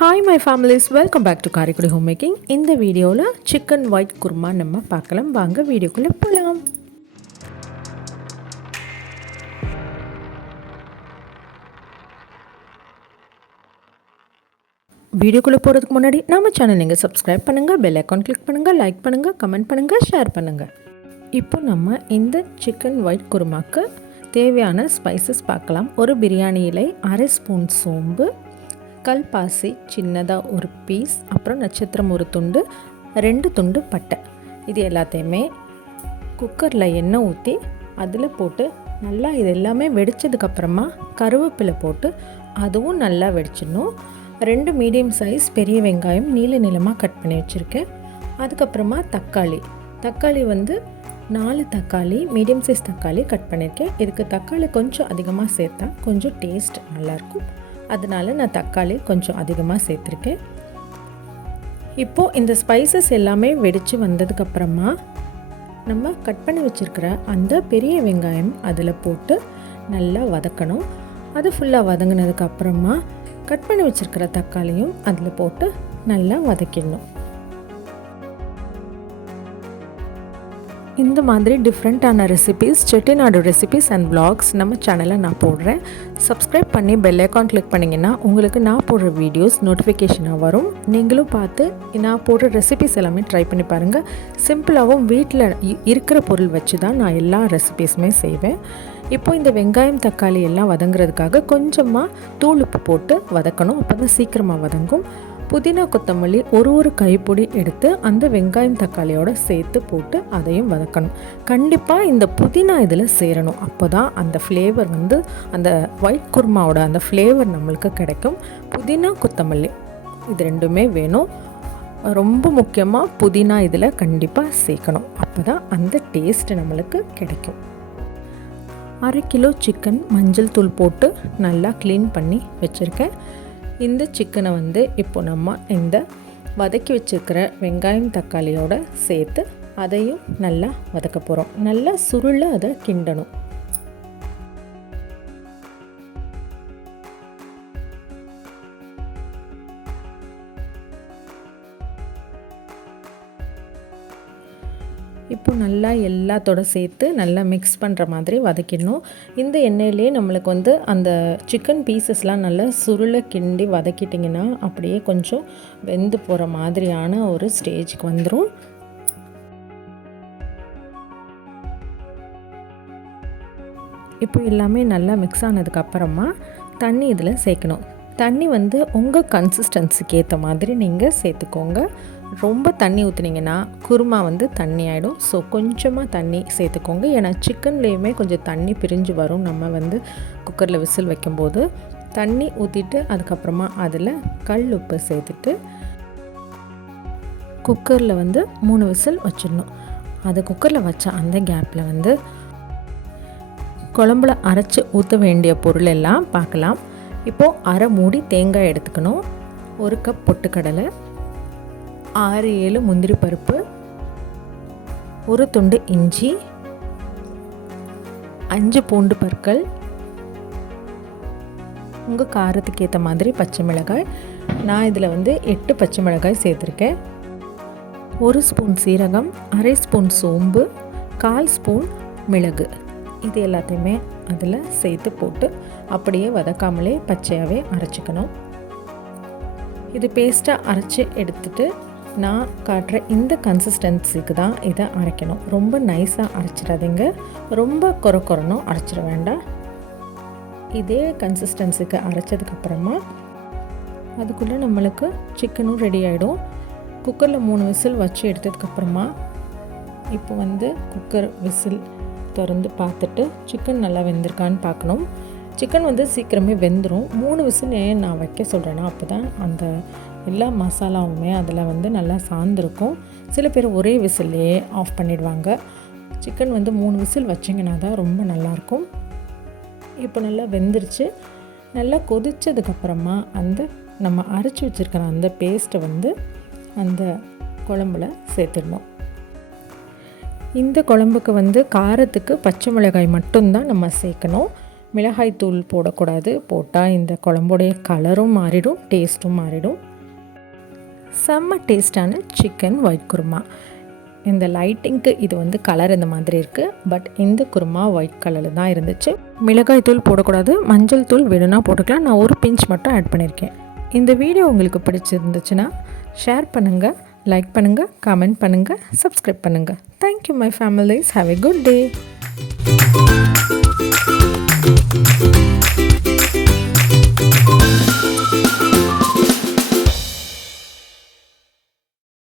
Hi my families welcome back to Karaikudi home making இந்த வீடியோவில் chicken white kurma நம்ம பார்க்கலாம். வாங்க வீடியோக்குள்ளே போகலாம் வீடியோக்குள்ளே போகிறதுக்கு முன்னாடி நம்ம சேனல் நீங்கள் சப்ஸ்கிரைப் பண்ணுங்கள் பெல் அக்கௌண்ட் கிளிக் பண்ணுங்கள் லைக் பண்ணுங்கள் கமெண்ட் பண்ணுங்கள் ஷேர் பண்ணுங்கள் இப்போ நம்ம இந்த சிக்கன் ஒயிட் குருமாக்கு தேவையான ஸ்பைசஸ் பார்க்கலாம். ஒரு பிரியாணி இலை அரை ஸ்பூன் சோம்பு கல்பாசி சின்னதாக ஒரு பீஸ் அப்புறம் நட்சத்திரம் ஒரு துண்டு ரெண்டு துண்டு பட்டை. இது எல்லாத்தையுமே குக்கரில் எண்ணெய் ஊற்றி அதில் போட்டு நல்லா இது எல்லாமே வெடித்ததுக்கப்புறமா கருவேப்பிலை போட்டு அதுவும் நல்லா வெடிச்சிடணும். ரெண்டு மீடியம் சைஸ் பெரிய வெங்காயம் நீல நிலமாக கட் பண்ணி வச்சுருக்கேன். அதுக்கப்புறமா தக்காளி. தக்காளி வந்து நாலு தக்காளி மீடியம் சைஸ் தக்காளி கட் பண்ணியிருக்கேன். இதுக்கு தக்காளி கொஞ்சம் அதிகமாக சேர்த்தா கொஞ்சம் டேஸ்ட் நல்லாயிருக்கும். அதனால நான் தக்காளி கொஞ்சம் அதிகமாக சேர்த்துருக்கேன். இப்போது இந்த ஸ்பைசஸ் எல்லாமே வெடித்து வந்ததுக்கப்புறமா நம்ம கட் பண்ணி வச்சுருக்கிற அந்த பெரிய வெங்காயம் அதில் போட்டு நல்லா வதக்கணும். அது ஃபுல்லாக வதங்கினதுக்கப்புறமா கட் பண்ணி வச்சுருக்கிற தக்காளியும் அதில் போட்டு நல்லா வதக்கிடணும். இந்த மாதிரி டிஃப்ரெண்ட்டான recipes Chettinad recipes and blogs நம்ம சேனலில் நான் போடுறேன். சப்ஸ்கிரைப் பண்ணி பெல் ஐக்கான் கிளிக் பண்ணிங்கன்னா உங்களுக்கு நான் போடுற வீடியோஸ் நோட்டிஃபிகேஷனாக வரும். நீங்களும் பார்த்து நான் போடுற ரெசிபீஸ் எல்லாமே ட்ரை பண்ணி பாருங்கள் சிம்பிளாகவும் வீட்டில் இருக்கிற பொருள் வச்சு தான் நான் எல்லா ரெசிபீஸுமே செய்வேன். இப்போ இந்த வெங்காயம் தக்காளி எல்லாம் வதங்குறதுக்காக கொஞ்சமாக தூள் உப்பு போட்டு வதக்கணும். அப்போ தான் சீக்கிரமாக வதங்கும். புதினா கொத்தமல்லி ஒரு ஒரு கைப்பொடி எடுத்து அந்த வெங்காயம் தக்காளியோட சேர்த்து போட்டு அதையும் வதக்கணும். கண்டிப்பாக இந்த புதினா இதில் சேரணும். அப்போ தான் அந்த ஃப்ளேவர் வந்து அந்த ஒயிட் குருமாவோட அந்த ஃப்ளேவர் நம்மளுக்கு கிடைக்கும். புதினா கொத்தமல்லி இது ரெண்டுமே வேணும். ரொம்ப முக்கியமாக புதினா இதில் கண்டிப்பாக சேர்க்கணும். அப்போ தான் அந்த டேஸ்ட் நம்மளுக்கு கிடைக்கும். அரை கிலோ சிக்கன் மஞ்சள் தூள் போட்டு நல்லா க்ளீன் பண்ணி வச்சுருக்கேன். இந்த சிக்கனை வந்து இப்போ நம்ம இந்த வதக்கி வச்சுருக்கிற வெங்காயம் தக்காளியோட சேர்த்து அதையும் நல்லா வதக்க போகிறோம் நல்லா சுருளை அதை கிண்டணும். இப்போ நல்லா எல்லாத்தோட சேர்த்து நல்லா மிக்ஸ் பண்ணுற மாதிரி வதக்கிடணும். இந்த எண்ணெயிலே நம்மளுக்கு வந்து அந்த சிக்கன் பீசஸ்லாம் நல்லா சுருளை கிண்டி வதக்கிட்டிங்கன்னா அப்படியே கொஞ்சம் வெந்து போகிற மாதிரியான ஒரு ஸ்டேஜுக்கு வந்துடும் இப்போ எல்லாமே நல்லா மிக்ஸ் ஆனதுக்கப்புறமா தண்ணி இதில் சேர்க்கணும். தண்ணி வந்து உங்கள் கன்சிஸ்டன்சிக்கு ஏற்ற மாதிரி நீங்கள் சேர்த்துக்கோங்க. ரொம்ப தண்ணி ஊற்றுனீங்கன்னா குருமா வந்து தண்ணி ஆகிடும் ஸோ கொஞ்சமாக தண்ணி சேர்த்துக்கோங்க. ஏன்னா சிக்கன்லேயுமே கொஞ்சம் தண்ணி பிரிஞ்சு வரும். நம்ம வந்து குக்கரில் விசில் வைக்கும்போது தண்ணி ஊற்றிட்டு அதுக்கப்புறமா அதில் கல் உப்பு சேர்த்துட்டு குக்கரில் வந்து மூணு விசில் வச்சிடணும். அது குக்கரில் வச்ச அந்த கேப்பில் வந்து குழம்புல அரைச்சி ஊற்ற வேண்டிய பொருள் எல்லாம் பார்க்கலாம். இப்போது அரை மூடி தேங்காய் எடுத்துக்கணும். ஒரு கப் பொட்டுக்கடலை. ஆறு ஏழு முந்திரி பருப்பு ஒரு துண்டு இஞ்சி அஞ்சு பூண்டு பற்கள் உங்கள் காரத்துக்கு ஏற்ற மாதிரி பச்சை மிளகாய். நான் இதில் வந்து எட்டு பச்சை மிளகாய் சேர்த்துருக்கேன். ஒரு ஸ்பூன் சீரகம் அரை ஸ்பூன் சோம்பு கால் ஸ்பூன் மிளகு. இது எல்லாத்தையுமே அதில் சேர்த்து போட்டு அப்படியே வதக்காமலே பச்சையாகவே அரைச்சிக்கணும். இது பேஸ்ட்டாக அரைச்சி எடுத்துட்டு நான் காட்டுற இந்த கன்சிஸ்டன்சிக்கு தான் இதை அரைக்கணும். ரொம்ப நைஸாக அரைச்சிடாதீங்க. ரொம்ப குறை குறனும் அரைச்சிட வேண்டாம். இதே கன்சிஸ்டன்சிக்கு அரைச்சதுக்கப்புறமா அதுக்குள்ளே நம்மளுக்கு சிக்கனும் ரெடி ஆகிடும் குக்கரில் மூணு விசில் வச்சு எடுத்ததுக்கப்புறமா இப்போ வந்து குக்கர் விசில் திறந்து பார்த்துட்டு சிக்கன் நல்லா வெந்திருக்கான்னு பார்க்கணும். சிக்கன் வந்து சீக்கிரமே வெந்துடும் மூணு விசில் ஏன் நான் வைக்க சொல்கிறேன்னா அப்போ தான் அந்த எல்லா மசாலாவுமே அதில் வந்து நல்லா சார்ந்திருக்கும். சில பேர் ஒரே விசில்லையே ஆஃப் பண்ணிடுவாங்க. சிக்கன் வந்து மூணு விசில் வச்சிங்கன்னா தான் ரொம்ப நல்லாயிருக்கும். இப்போ நல்லா வெந்துருச்சு. நல்லா கொதித்ததுக்கப்புறமா அந்த நம்ம அரைச்சி வச்சுருக்கிற அந்த பேஸ்ட்டை வந்து அந்த குழம்புல சேர்த்துடணும். இந்த குழம்புக்கு வந்து காரத்துக்கு பச்சை மிளகாய் மட்டும்தான் நம்ம சேர்க்கணும். மிளகாய் தூள் போடக்கூடாது. போட்டால் இந்த குழம்புடைய கலரும் மாறிடும் டேஸ்ட்டும் மாறிடும். செம்ம டேஸ்டான சிக்கன் ஒயிட் குருமா. இந்த லைட்டிங்க்கு இது வந்து கலர் இந்த மாதிரி இருக்குது பட் இந்த குருமா ஒயிட் கலரில் தான் இருந்துச்சு. மிளகாய் தூள் போடக்கூடாது. மஞ்சள் தூள் வேணும்னா போட்டுக்கலாம். நான் ஒரு பிஞ்ச் மட்டும் ஆட் பண்ணியிருக்கேன் இந்த வீடியோ உங்களுக்கு பிடிச்சிருந்துச்சுன்னா ஷேர் பண்ணுங்கள் லைக் பண்ணுங்கள் கமெண்ட் பண்ணுங்கள் சப்ஸ்கிரைப் பண்ணுங்கள் thank you my families have a good day